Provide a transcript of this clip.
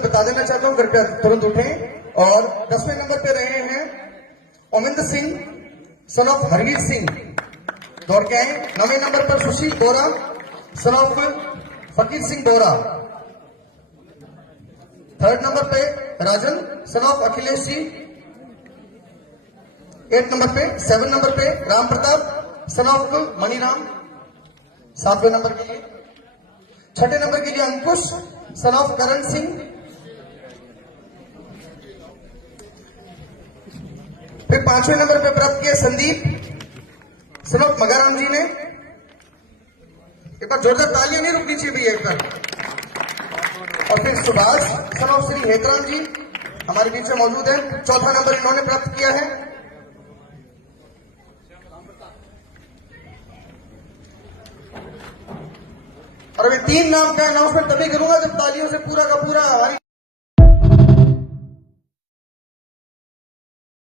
बता देना चाहता हूं, कृपया तुरंत उठें। और 10वें नंबर पे रहे हैं ओमिंदर सिंह सन ऑफ हरवीर सिंह, दौड़ के आए। 9वें नंबर पर सुशील बोरा सन ऑफ फकीर सिंह बोरा। 3rd नंबर पे Rajan son of Akhilesh ji. 8 number पे 7 नंबर पे राम प्रताप सन ऑफ मणिराम। 7वें नंबर के लिए 6ठे नंबर के लिए अंकुश सन ऑफ करण सिंह। फिर 5वें नंबर पे प्राप्त किया संदीप सन ऑफ मगाराम जी ने। एक बार जोरदार तालियां नहीं रुकनी चाहिए भैया एक बार। और फिर सुभाष सन ऑफ श्री हेतराम जी हमारे बीच में मौजूद है। 4था नंबर इन्होंने प्राप्त किया है। और अभी 3 नाम का अनाउंसमेंट तभी करूंगा जब तालियों से पूरा का पूरा हमारी